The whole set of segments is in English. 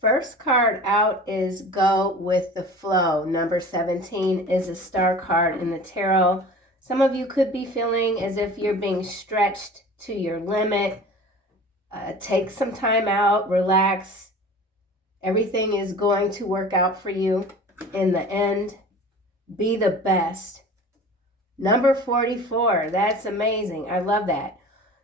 First card out is Go with the Flow. Number 17 is a star card in the tarot. Some of you could be feeling as if you're being stretched to your limit. Take some time out, relax. Everything is going to work out for you in the end. Be the best. Number 44, that's amazing. I love that.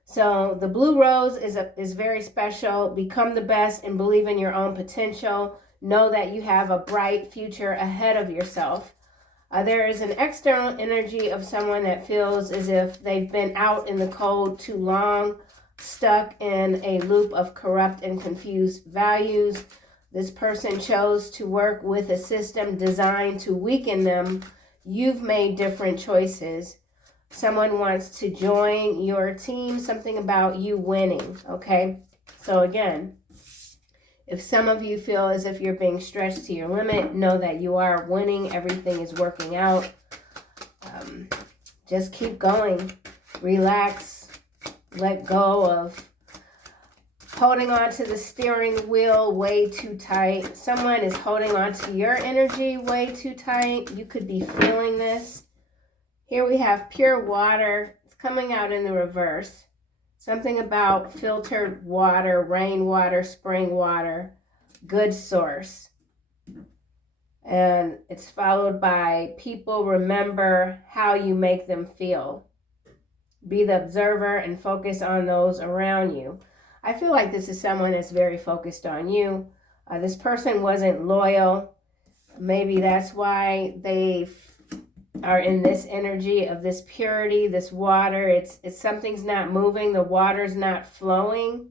So the blue rose is very special. Become the best and believe in your own potential. Know that you have a bright future ahead of yourself. There is an external energy of someone that feels as if they've been out in the cold too long, stuck in a loop of corrupt and confused values. This person chose to work with a system designed to weaken them. You've made different choices. Someone wants to join your team, something about you winning, okay? So again, if some of you feel as if you're being stretched to your limit, know that you are winning. Everything is working out. Just keep going. Relax. Let go of holding on to the steering wheel way too tight. Someone is holding on to your energy way too tight. You could be feeling this. Here we have pure water. It's coming out in the reverse. Something about filtered water, rainwater, spring water, good source. And it's followed by people remember how you make them feel. Be the observer and focus on those around you. I feel like this is someone that's very focused on you. This person wasn't loyal. Maybe that's why they are in this energy of this purity, this water. It's something's not moving. The water's not flowing.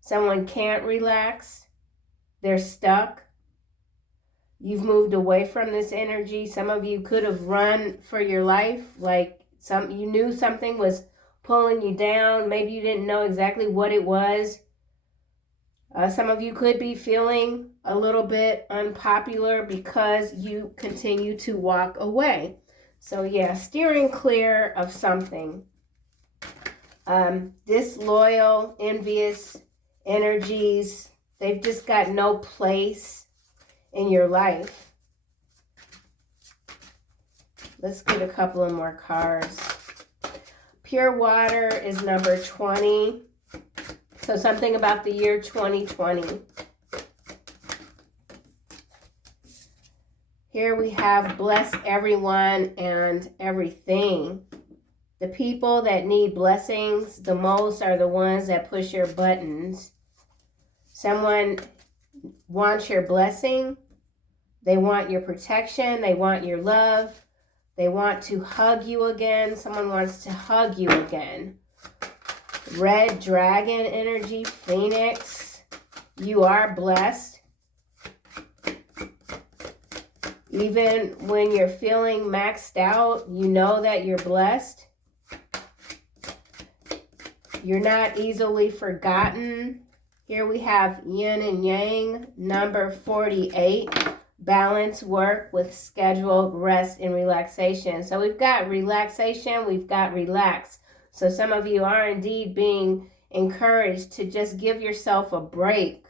Someone can't relax. They're stuck. You've moved away from this energy. Some of you could have run for your life. Like you knew something was pulling you down. Maybe you didn't know exactly what it was. Some of you could be feeling a little bit unpopular because you continue to walk away. So yeah, steering clear of something. Disloyal, envious energies, they've just got no place in your life. Let's get a couple of more cards. Pure water is number 20. So something about the year 2020. Here we have bless everyone and everything. The people that need blessings the most are the ones that push your buttons. Someone wants your blessing. They want your protection. They want your love. They want to hug you again. Someone wants to hug you again. Red dragon energy, Phoenix. You are blessed. Even when you're feeling maxed out, you know that you're blessed. You're not easily forgotten. Here we have yin and yang, number 48. Balance work with scheduled rest and relaxation. So we've got relaxation, we've got relax. So some of you are indeed being encouraged to just give yourself a break.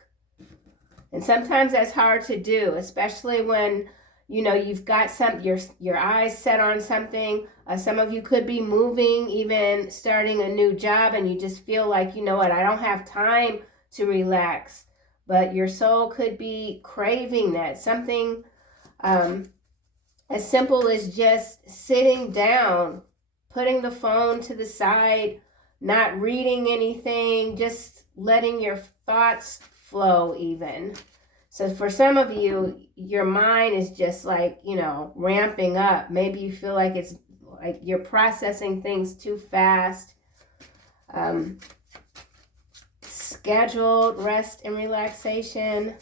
And sometimes that's hard to do, especially when you've got your eyes set on something. Some of you could be moving, even starting a new job, and you just feel like, you know what, I don't have time to relax. But your soul could be craving that. Something as simple as just sitting down, putting the phone to the side, not reading anything, just letting your thoughts flow even. So for some of you, your mind is just like, ramping up. Maybe you feel like it's like you're processing things too fast. Scheduled rest and relaxation.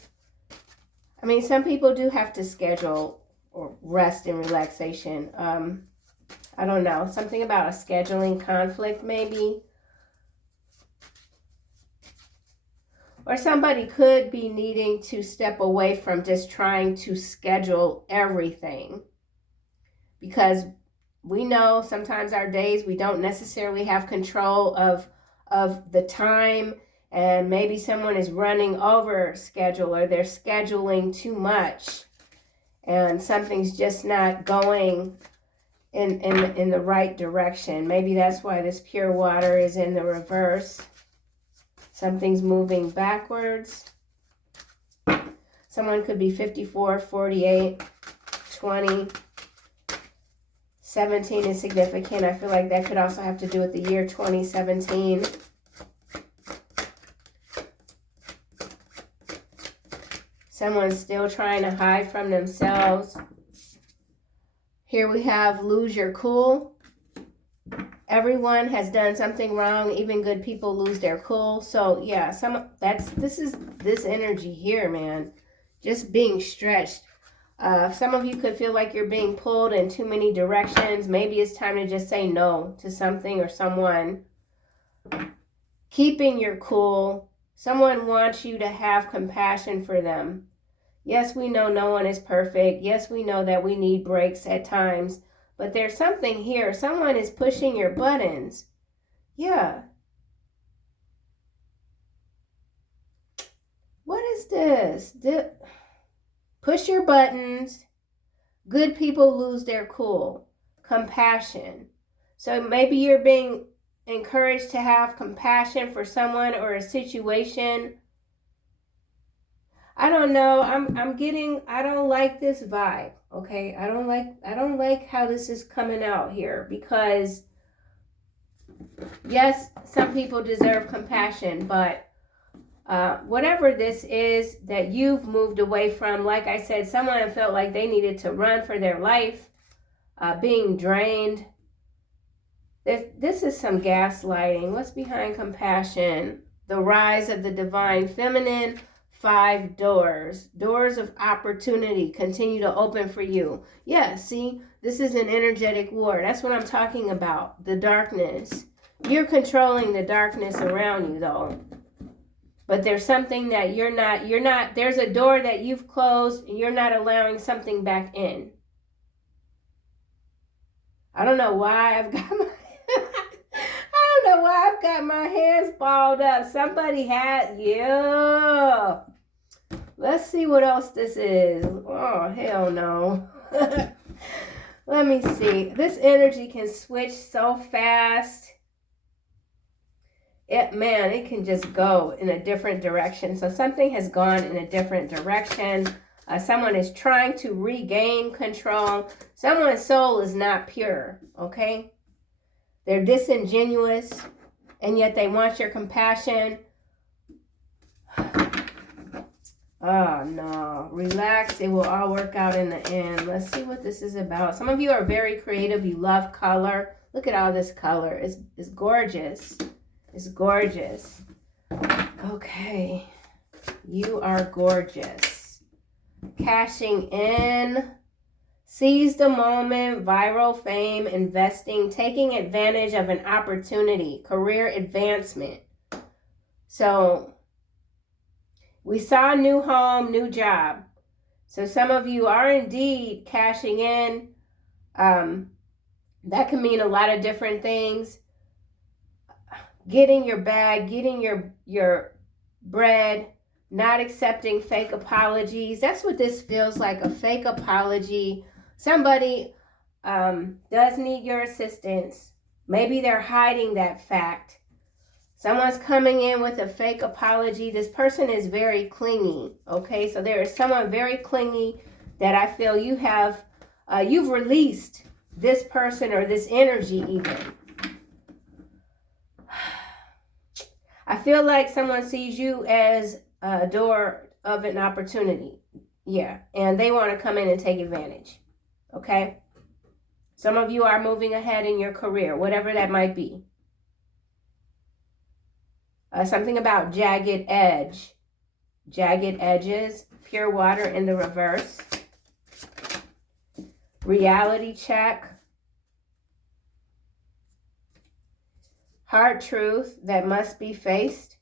I mean, some people do have to schedule or rest and relaxation. I don't know. Something about a scheduling conflict maybe. Or somebody could be needing to step away from just trying to schedule everything. Because we know sometimes our days, we don't necessarily have control of the time And maybe someone is running over schedule, or they're scheduling too much, and something's just not going in the right direction. Maybe that's why this pure water is in the reverse. Something's moving backwards. Someone could be 54, 48, 20. 17 is significant. I feel like that could also have to do with the year 2017. Someone's still trying to hide from themselves. Here we have lose your cool. Everyone has done something wrong. Even good people lose their cool. So yeah, this energy here, man. Just being stretched. Some of you could feel like you're being pulled in too many directions. Maybe it's time to just say no to something or someone. Keeping your cool. Someone wants you to have compassion for them. Yes, we know no one is perfect. Yes, we know that we need breaks at times. But there's something here. Someone is pushing your buttons. Yeah. What is this? Push your buttons. Good people lose their cool. Compassion. So maybe you're being encouraged to have compassion for someone or a situation. I don't know. I don't like this vibe. Okay. I don't like how this is coming out here, because yes, some people deserve compassion, but whatever this is that you've moved away from, like I said, someone felt like they needed to run for their life, being drained. This is some gaslighting. What's behind compassion? The rise of the divine feminine. 5 doors. Doors of opportunity continue to open for you. Yeah, see, this is an energetic war. That's what I'm talking about. The darkness. You're controlling the darkness around you, though. But there's something that you're not, there's a door that you've closed and you're not allowing something back in. I don't know why I've got my hands balled up. Somebody had, yeah. Let's see what else this is. Oh, hell no. Let me see. This energy can switch so fast. It can just go in a different direction. So something has gone in a different direction. Someone is trying to regain control. Someone's soul is not pure, okay? They're disingenuous, and yet they want your compassion. Oh, no. Relax. It will all work out in the end. Let's see what this is about. Some of you are very creative. You love color. Look at all this color. It's gorgeous. It's gorgeous. Okay. You are gorgeous. Cashing in. Seize the moment. Viral fame. Investing. Taking advantage of an opportunity. Career advancement. So we saw new home, new job. So some of you are indeed cashing in. That can mean a lot of different things. Getting your bag, getting your bread, not accepting fake apologies. That's what this feels like, a fake apology. Somebody does need your assistance. Maybe they're hiding that fact. Someone's coming in with a fake apology. This person is very clingy, okay? So there is someone very clingy that I feel you have, you've released this person or this energy even. I feel like someone sees you as a door of an opportunity. Yeah, and they want to come in and take advantage, okay? Some of you are moving ahead in your career, whatever that might be. Something about jagged edge. Jagged edges. Pure water in the reverse. Reality check. Hard truth that must be faced.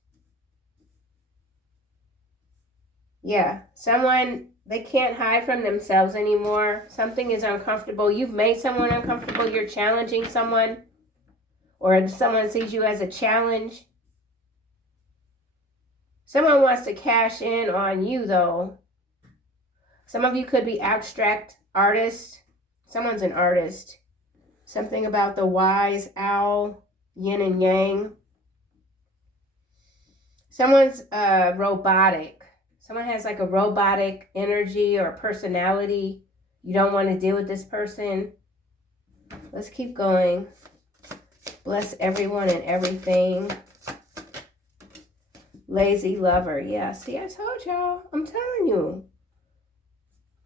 Yeah, someone, they can't hide from themselves anymore. Something is uncomfortable. You've made someone uncomfortable. You're challenging someone. Or someone sees you as a challenge. Someone wants to cash in on you, though. Some of you could be abstract artists. Someone's an artist. Something about the wise owl, yin and yang. Someone's robotic. Someone has like a robotic energy or personality. You don't want to deal with this person. Let's keep going. Bless everyone and everything. Lazy lover. Yeah, see, I told y'all. I'm telling you.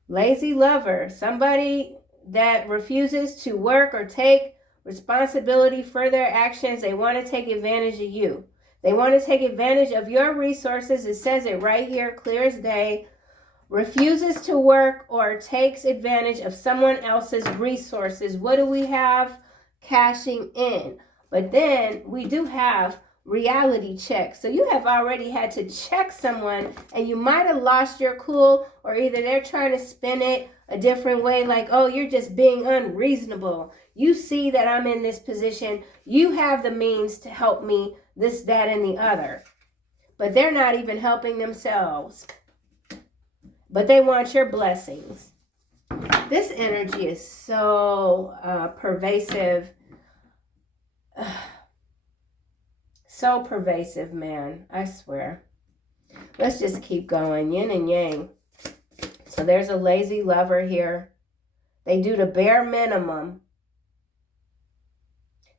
Lazy lover. Somebody that refuses to work or take responsibility for their actions. They want to take advantage of you. They want to take advantage of your resources. It says it right here, clear as day. Refuses to work or takes advantage of someone else's resources. What do we have? Cashing in. But then we do have reality checks. So you have already had to check someone and you might have lost your cool, or either they're trying to spin it a different way, like, oh, you're just being unreasonable. You see that I'm in this position. You have the means to help me, this, that, and the other. But they're not even helping themselves. But they want your blessings. This energy is so pervasive. So pervasive, man. I swear. Let's just keep going. Yin and yang. So there's a lazy lover here. They do the bare minimum.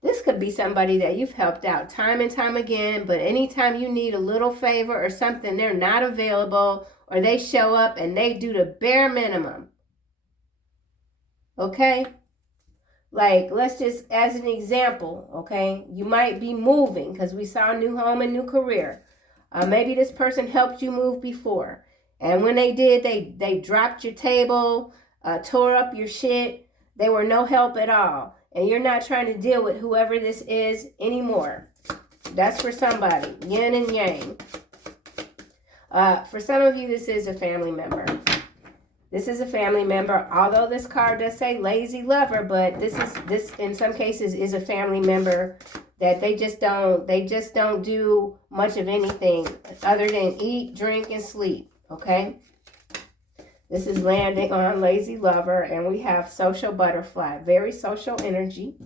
This could be somebody that you've helped out time and time again, but anytime you need a little favor or something, they're not available, or they show up and they do the bare minimum. Okay? Like, let's just, as an example, okay? You might be moving, because we saw new home and new career. Maybe this person helped you move before. And when they did, they dropped your table, tore up your shit. They were no help at all. And you're not trying to deal with whoever this is anymore. That's for somebody. Yin and yang. For some of you, this is a family member. This is a family member. Although this card does say lazy lover, but this in some cases is a family member that they just don't do much of anything other than eat, drink, and sleep. Okay? This is landing on lazy lover, and we have social butterfly. Very social energy.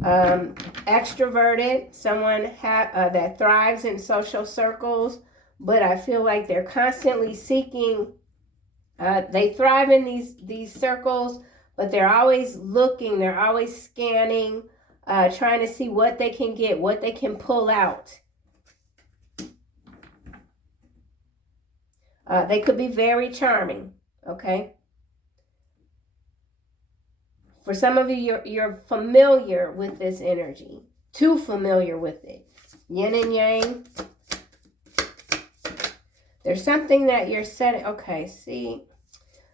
Extroverted, someone that thrives in social circles, but I feel like they're constantly seeking. They thrive in these circles, but they're always looking. They're always scanning, trying to see what they can get, what they can pull out. They could be very charming, okay? For some of you, you're familiar with this energy. Too familiar with it. Yin and yang. There's something that you're setting. Okay, see?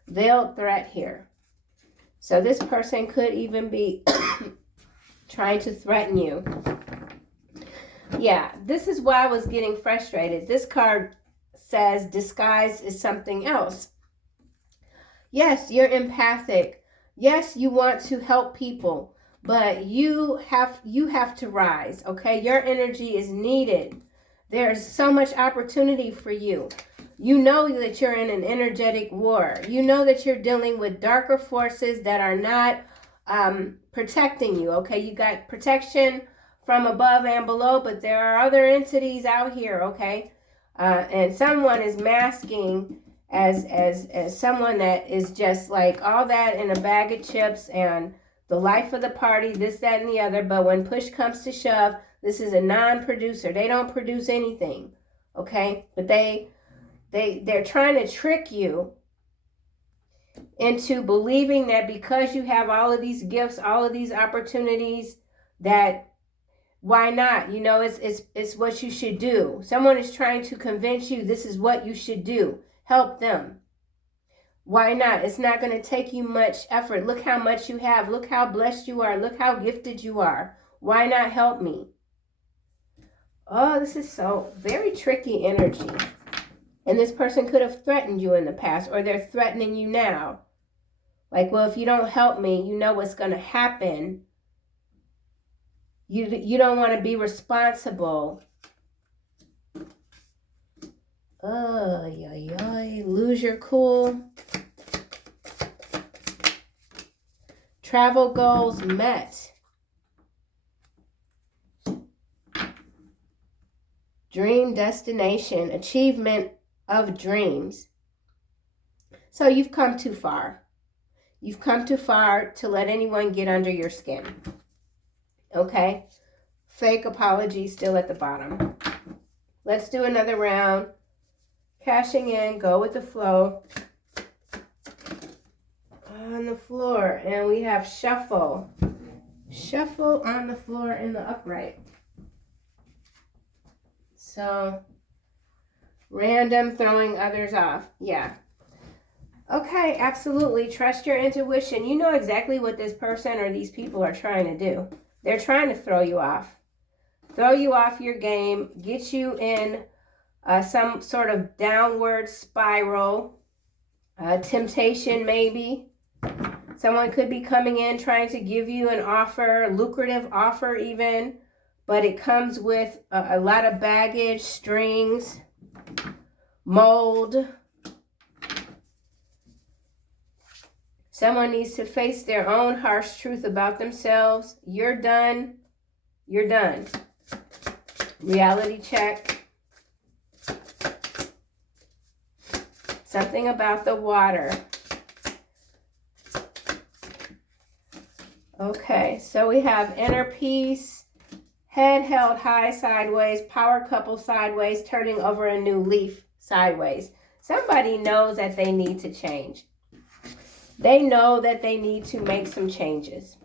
Veiled threat here. So this person could even be trying to threaten you. Yeah, this is why I was getting frustrated. This card says disguised is something else. Yes, you're empathic. Yes, you want to help people, but you have to rise, okay? Your energy is needed. There's so much opportunity for you. You know that you're in an energetic war. You know that you're dealing with darker forces that are not protecting you, okay? You got protection from above and below, but there are other entities out here, okay? And someone is masking as someone that is just like all that in a bag of chips and the life of the party, this, that, and the other. But when push comes to shove, this is a non-producer. They don't produce anything, okay? But they're trying to trick you into believing that because you have all of these gifts, all of these opportunities, that why not? You know, it's what you should do. Someone is trying to convince you this is what you should do. Help them. Why not? It's not going to take you much effort. Look how much you have. Look how blessed you are. Look how gifted you are. Why not help me? Oh, this is so very tricky energy. And this person could have threatened you in the past, or they're threatening you now. Like, well, if you don't help me, you know what's going to happen. You don't want to be responsible. Lose your cool. Travel goals met. Dream destination. Achievement of dreams. So you've come too far. You've come too far to let anyone get under your skin. Okay? Fake apology still at the bottom. Let's do another round. Cashing in, go with the flow. On the floor, and we have shuffle. Shuffle on the floor in the upright. So, random, throwing others off. Yeah. Okay, absolutely. Trust your intuition. You know exactly what this person or these people are trying to do. They're trying to throw you off. Throw you off your game. Get you in some sort of downward spiral. Temptation, maybe. Someone could be coming in trying to give you an offer, lucrative offer even, but it comes with a lot of baggage, strings, mold. Someone needs to face their own harsh truth about themselves. You're done. You're done. Reality check. Something about the water. Okay, so we have inner peace, head held high sideways, power couple sideways, turning over a new leaf sideways. Somebody knows that they need to change. They know that they need to make some changes.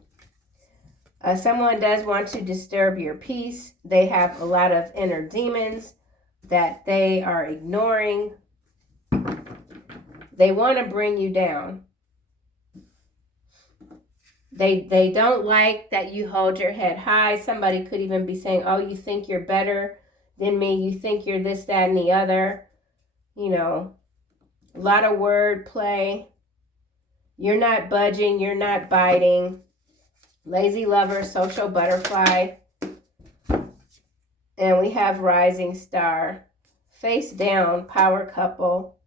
Someone does want to disturb your peace. They have a lot of inner demons that they are ignoring. They want to bring you down. They don't like that you hold your head high. Somebody could even be saying, oh, you think you're better than me. You think you're this, that, and the other. You know, a lot of word play. You're not budging. You're not biting. Lazy lover, social butterfly. And we have rising star. Face down, power couple.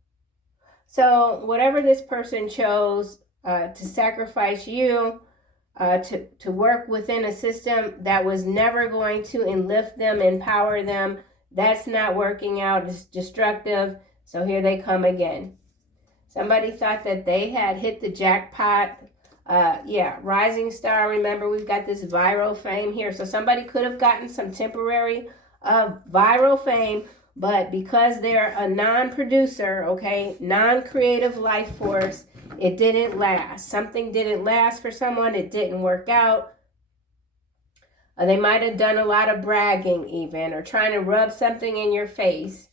So whatever this person chose to sacrifice you, to work within a system that was never going to enlift them, empower them, that's not working out. It's destructive. So here they come again. Somebody thought that they had hit the jackpot. Rising star. Remember, we've got this viral fame here. So somebody could have gotten some temporary viral fame, but because they're a non-producer, okay, non-creative life force, it didn't last. Something didn't last for someone. It didn't work out. They might have done a lot of bragging even, or trying to rub something in your face.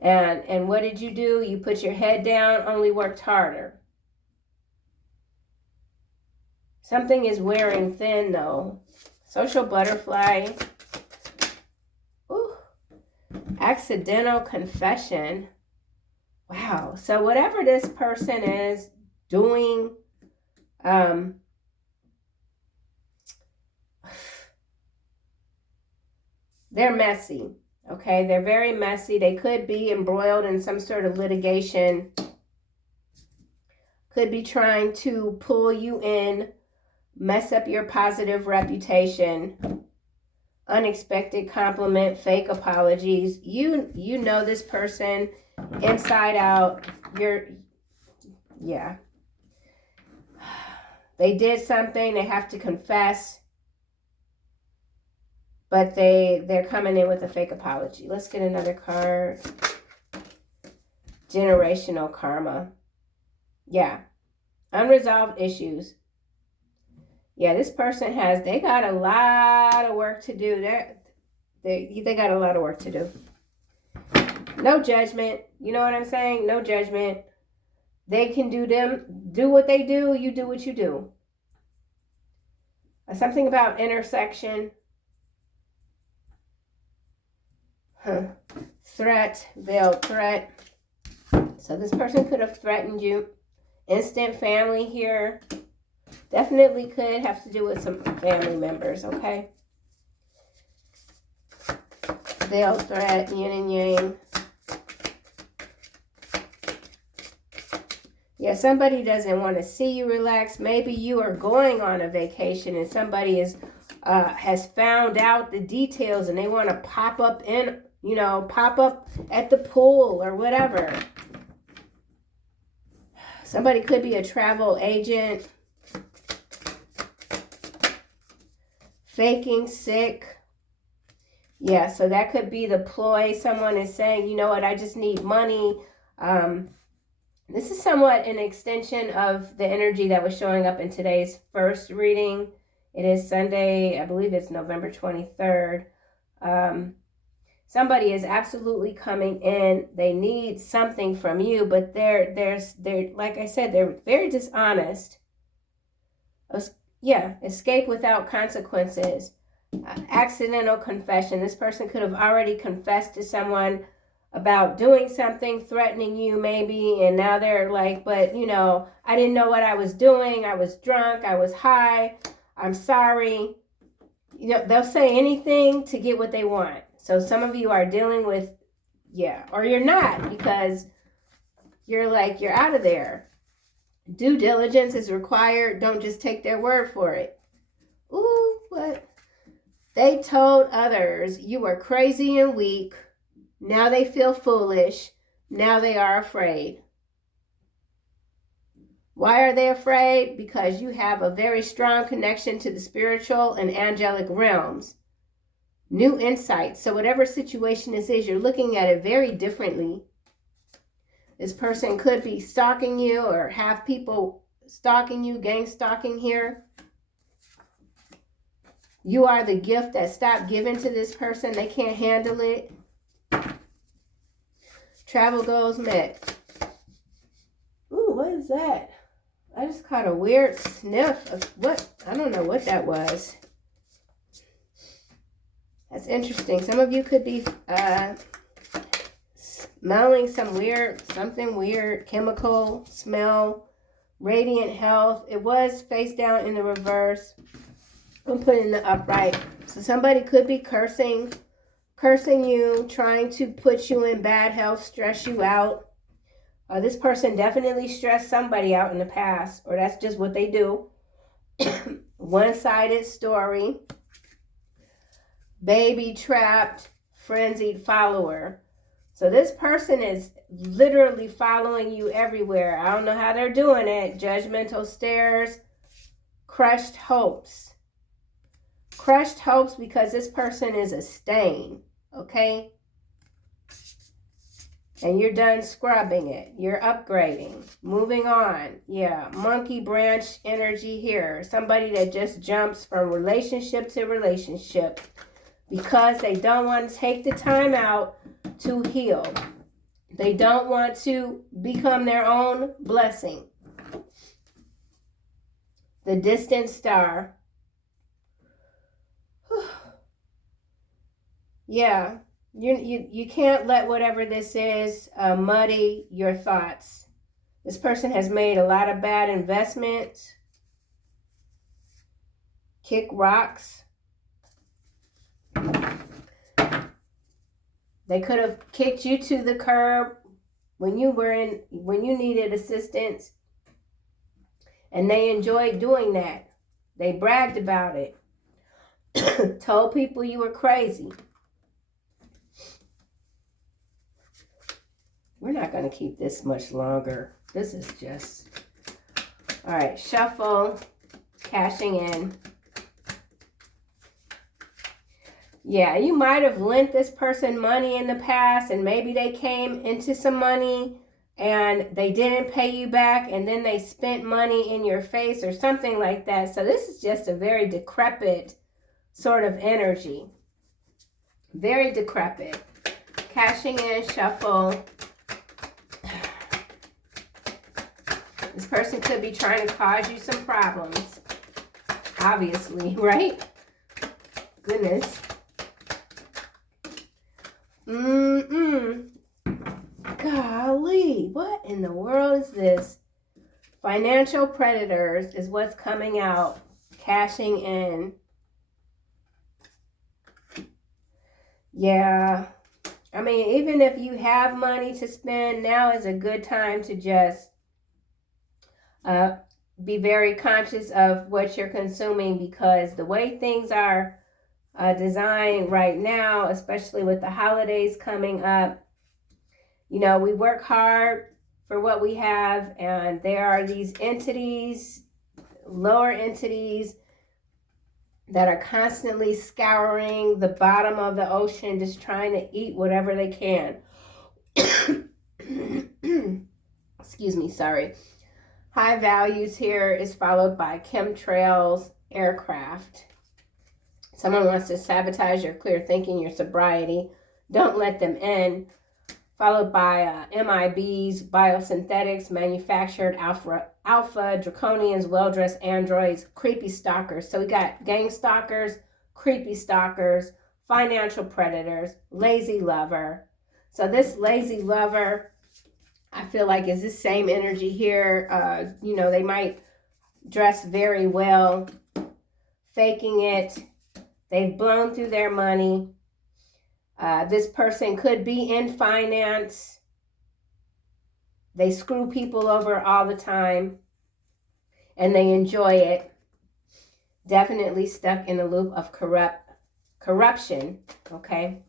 And what did you do? You put your head down, only worked harder. Something is wearing thin though. Social butterfly. Ooh. Accidental confession. Wow. So whatever this person is doing, they're messy. Okay, they're very messy. They could be embroiled in some sort of litigation. Could be trying to pull you in, mess up your positive reputation. Unexpected compliment, fake apologies. You know this person inside out. They did something. They have to confess. But they're coming in with a fake apology. Let's get another card. Generational karma. Yeah. Unresolved issues. Yeah, this person they got a lot of work to do. They got a lot of work to do. No judgment. You know what I'm saying? No judgment. They can do what they do. You do what you do. Something about intersection. Threat, veiled threat. So this person could have threatened you. Instant family here. Definitely could have to do with some family members, okay? Veiled threat, yin and yang. Yeah, somebody doesn't want to see you relax. Maybe you are going on a vacation and somebody has found out the details and they want to pop up in, you know, pop up at the pool or whatever. Somebody could be a travel agent. Faking sick. Yeah, so that could be the ploy. Someone is saying, you know what, I just need money. This is somewhat an extension of the energy that was showing up in today's first reading. It is Sunday, I believe it's November 23rd. Somebody is absolutely coming in. They need something from you, but they're like I said, they're very dishonest. Yeah, escape without consequences. Accidental confession. This person could have already confessed to someone about doing something, threatening you maybe, and now they're like, but you know, I didn't know what I was doing. I was drunk. I was high. I'm sorry. You know, they'll say anything to get what they want. So some of you are dealing with, yeah, or you're not, because you're like, you're out of there. Due diligence is required. Don't just take their word for it. Ooh, what? They told others you were crazy and weak. Now they feel foolish. Now they are afraid. Why are they afraid? Because you have a very strong connection to the spiritual and angelic realms. New insights. So whatever situation this is, you're looking at it very differently. This person could be stalking you or have people stalking you, gang stalking here. You are the gift that stopped giving to this person. They can't handle it. Travel goals met. Ooh, what is that? I just caught a weird sniff of what? I don't know what that was. That's interesting. Some of you could be smelling something weird, chemical smell, radiant health. It was face down in the reverse. I'm putting in the upright. So somebody could be cursing you, trying to put you in bad health, stress you out. This person definitely stressed somebody out in the past, or that's just what they do. One-sided story. Baby trapped, frenzied follower. So this person is literally following you everywhere. I don't know how they're doing it. Judgmental stares, crushed hopes. Crushed hopes because this person is a stain, okay? And you're done scrubbing it. You're upgrading, moving on. Yeah, monkey branch energy here. Somebody that just jumps from relationship to relationship because they don't want to take the time out to heal. They don't want to become their own blessing. The distant star. Yeah, you can't let whatever this is muddy your thoughts. This person has made a lot of bad investments. Kick rocks. They could have kicked you to the curb when you needed assistance, and they enjoyed doing that. They bragged about it. Told people you were crazy. We're not going to keep this much longer. This is just... All right, shuffle, cashing in. Yeah, you might have lent this person money in the past, and maybe they came into some money and they didn't pay you back, and then they spent money in your face or something like that. So this is just a very decrepit sort of energy. Very decrepit. Cashing in, shuffle. This person could be trying to cause you some problems. Obviously, right? Goodness. Golly, what in the world is this? Financial predators is what's coming out. Cashing in. Yeah. I mean, even if you have money to spend, now is a good time to just be very conscious of what you're consuming, because the way things are designed right now, especially with the holidays coming up, you know, we work hard for what we have, and there are these entities, lower entities, that are constantly scouring the bottom of the ocean, just trying to eat whatever they can. Excuse me, sorry. High values here is followed by chemtrails, aircraft. Someone wants to sabotage your clear thinking, your sobriety. Don't let them in. Followed by MIBs, biosynthetics, manufactured alpha draconians, well-dressed androids, creepy stalkers. So we got gang stalkers, creepy stalkers, financial predators, lazy lover. So this lazy lover, I feel like, is the same energy here. You know, they might dress very well, faking it. They've blown through their money. This person could be in finance. They screw people over all the time, and they enjoy it. Definitely stuck in a loop of corruption, okay?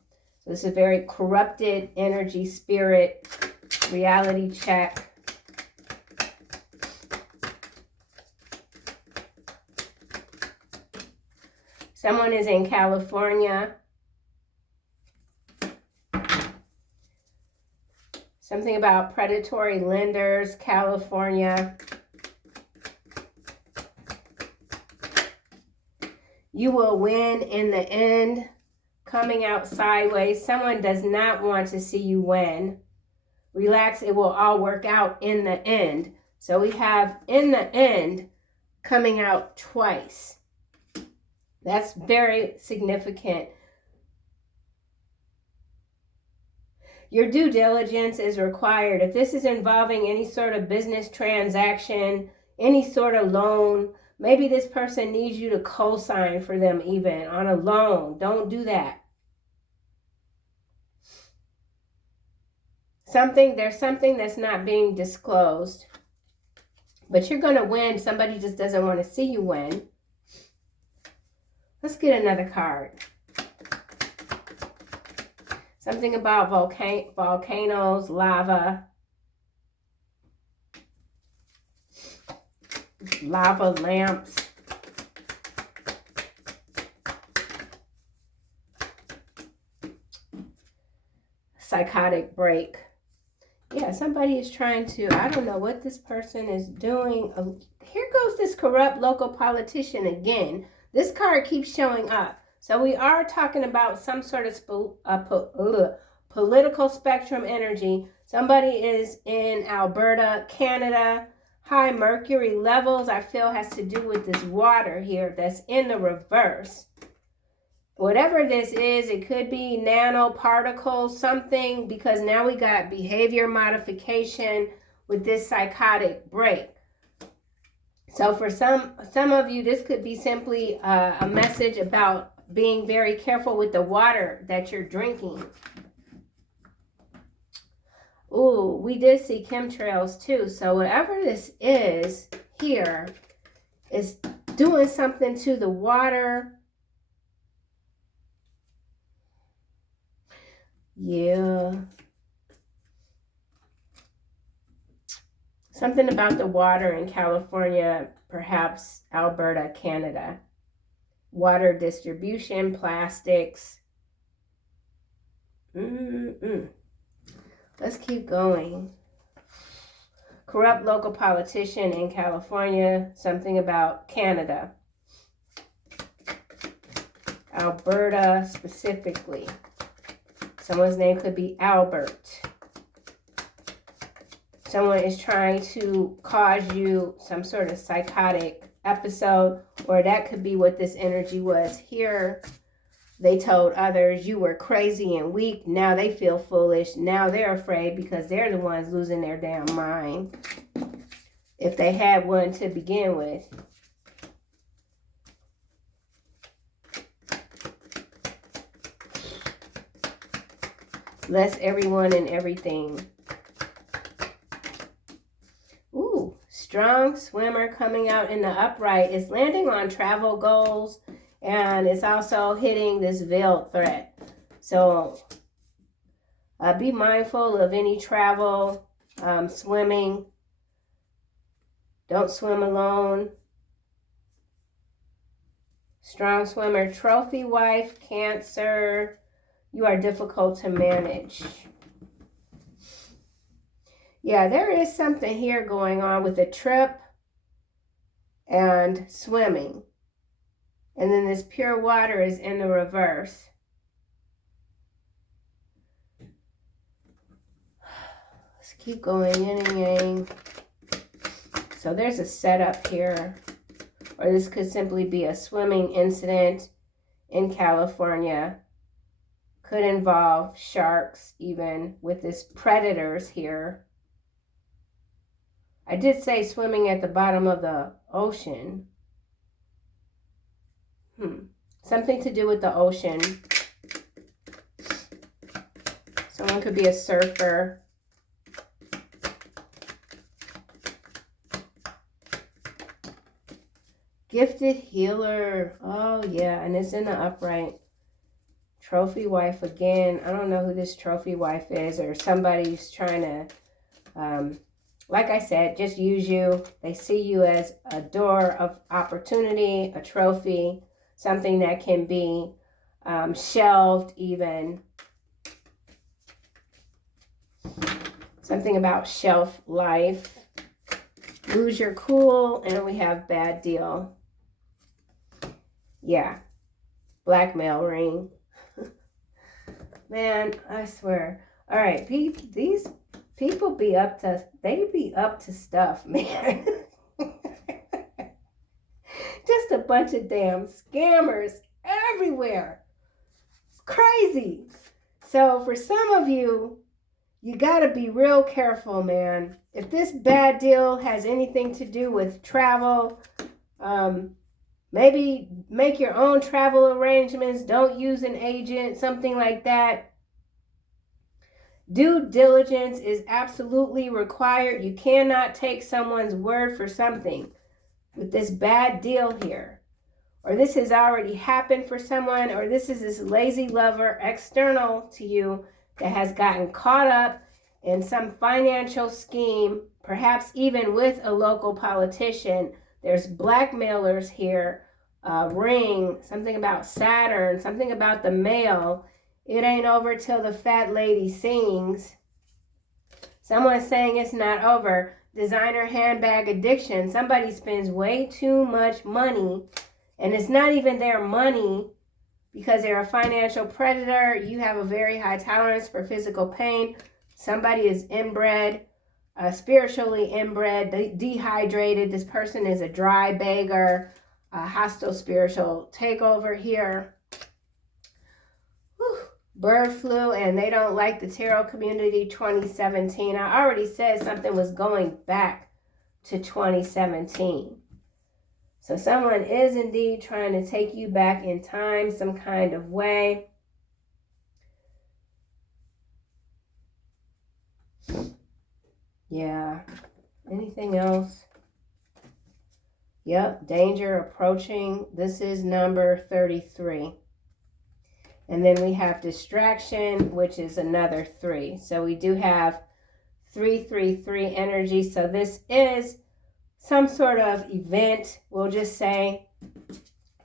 So this is a very corrupted energy, spirit, reality check. Someone is in California. Something about predatory lenders, California. You will win in the end. Coming out sideways. Someone does not want to see you win. Relax, it will all work out in the end. So we have in the end coming out twice. That's very significant. Your due diligence is required. If this is involving any sort of business transaction, any sort of loan, maybe this person needs you to co-sign for them even on a loan. Don't do that. There's something that's not being disclosed. But you're going to win. Somebody just doesn't want to see you win. Let's get another card. Something about volcanoes, lava lamps. Psychotic break. Yeah, somebody is trying to, I don't know what this person is doing. Here goes this corrupt local politician again. This card keeps showing up. So we are talking about some sort of political spectrum energy. Somebody is in Alberta, Canada. High mercury levels, I feel, has to do with this water here that's in the reverse. Whatever this is, it could be nanoparticles, something, because now we got behavior modification with this psychotic break. So for some of you, this could be simply a message about being very careful with the water that you're drinking. Ooh, we did see chemtrails too. So whatever this is here is doing something to the water. Yeah. Something about the water in California, perhaps Alberta, Canada. Water distribution, plastics. Let's keep going. Corrupt local politician in California. Something about Canada. Alberta specifically. Someone's name could be Albert. Someone is trying to cause you some sort of psychotic episode, or that could be what this energy was here. They told others you were crazy and weak. Now they feel foolish. Now they're afraid because they're the ones losing their damn mind, if they had one to begin with. Bless everyone and everything. Ooh, strong swimmer coming out in the upright is landing on travel goals, and it's also hitting this veiled threat. So be mindful of any travel, swimming. Don't swim alone. Strong swimmer, trophy wife, Cancer. You are difficult to manage. Yeah, there is something here going on with a trip and swimming. And then this pure water is in the reverse. Let's keep going, yin and yang. So there's a setup here. Or this could simply be a swimming incident in California. Could involve sharks even with this predators here. I did say swimming at the bottom of the ocean. Something to do with the ocean. Someone could be a surfer. Gifted healer. Oh, yeah. And it's in the upright. Trophy wife again. I don't know who this trophy wife is, or somebody's trying to, like I said, just use you. They see you as a door of opportunity, a trophy, something that can be shelved even. Something about shelf life. Lose your cool, and we have bad deal. Yeah. Blackmail ring. Man, I swear. All right, these people be up to stuff, man. Just a bunch of damn scammers everywhere. It's crazy. So for some of you, you got to be real careful, man. If this bad deal has anything to do with travel, maybe make your own travel arrangements. Don't use an agent, something like that. Due diligence is absolutely required. You cannot take someone's word for something with this bad deal here. Or this has already happened for someone, or this is this lazy lover external to you that has gotten caught up in some financial scheme, perhaps even with a local politician. There's blackmailers here, ring, something about Saturn, something about the mail. It ain't over till the fat lady sings. Someone's saying it's not over. Designer handbag addiction. Somebody spends way too much money, and it's not even their money because they're a financial predator. You have a very high tolerance for physical pain. Somebody is inbred, spiritually inbred, dehydrated. This person is a dry beggar, a hostile spiritual takeover here. Whew. Bird flu, and they don't like the tarot community 2017. I already said something was going back to 2017. So someone is indeed trying to take you back in time some kind of way. Yeah. Anything else? Yep. Danger approaching. This is number 33. And then we have distraction, which is another 3. So we do have 333 energy. So this is some sort of event, we'll just say,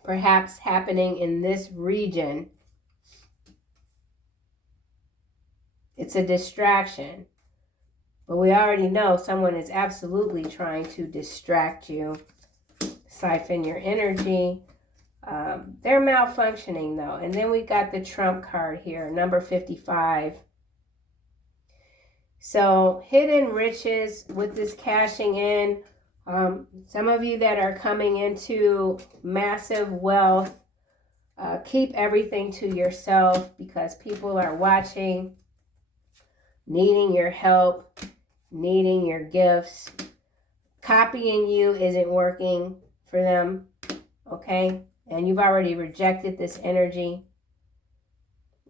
perhaps happening in this region. It's a distraction. But we already know someone is absolutely trying to distract you, siphon your energy. They're malfunctioning though. And then we got the trump card here, number 55. So hidden riches with this cashing in. Some of you that are coming into massive wealth, keep everything to yourself because people are watching, needing your help, needing your gifts. Copying you isn't working for them, okay? And you've already rejected this energy.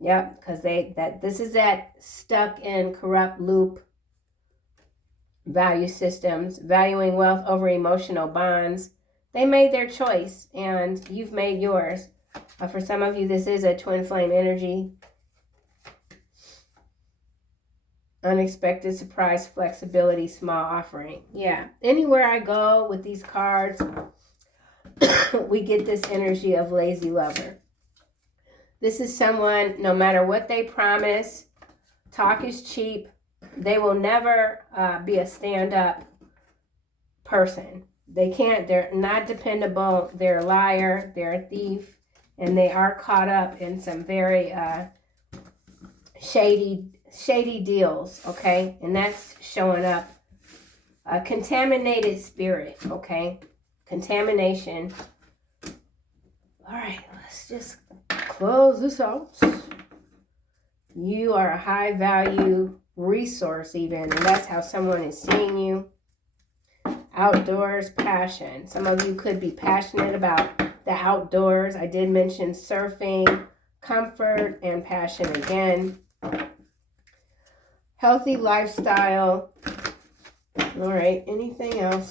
Yep, because this is that stuck in corrupt loop value systems, valuing wealth over emotional bonds. They made their choice and you've made yours. For some of you, this is a twin flame energy. Unexpected surprise, flexibility, small offering. Yeah, anywhere I go with these cards, we get this energy of lazy lover. This is someone, no matter what they promise, talk is cheap. They will never be a stand-up person. They can't, they're not dependable. They're a liar, they're a thief, and they are caught up in some very shady deals, okay? And that's showing up. A contaminated spirit, okay? Contamination. All right, let's just close this out. You are a high value resource even, and that's how someone is seeing you. Outdoors, passion. Some of you could be passionate about the outdoors. I did mention surfing, comfort, and passion again. Healthy lifestyle. All right, anything else?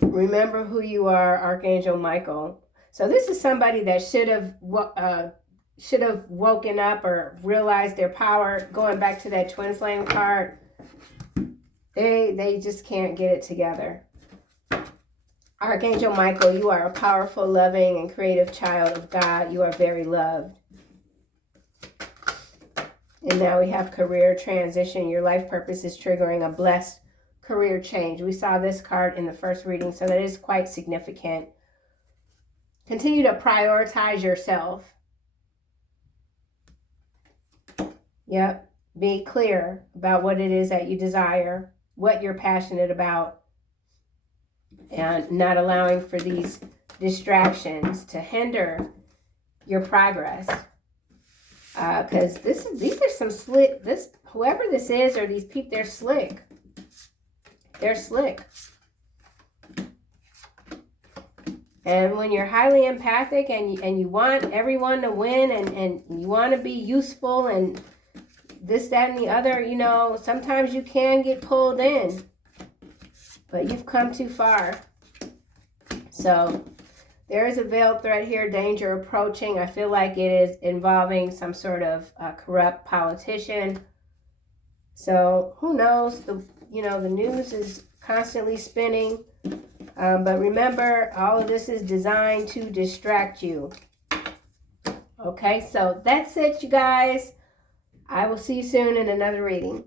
Remember who you are, Archangel Michael. So this is somebody that should have woken up or realized their power. Going back to that twin flame card, they just can't get it together. Archangel Michael, you are a powerful, loving, and creative child of God. You are very loved. And now we have career transition. Your life purpose is triggering a blessed career change. We saw this card in the first reading, so that is quite significant. Continue to prioritize yourself. Yep. Be clear about what it is that you desire, what you're passionate about, and not allowing for these distractions to hinder your progress. Because these are some slick, whoever this is or these people, they're slick. They're slick. And when you're highly empathic and you want everyone to win and you want to be useful and this, that, and the other, you know, sometimes you can get pulled in. But you've come too far. So there is a veiled threat here, danger approaching. I feel like it is involving some sort of corrupt politician. So who knows? The news is constantly spinning. But remember, all of this is designed to distract you. Okay, so that's it, you guys. I will see you soon in another reading.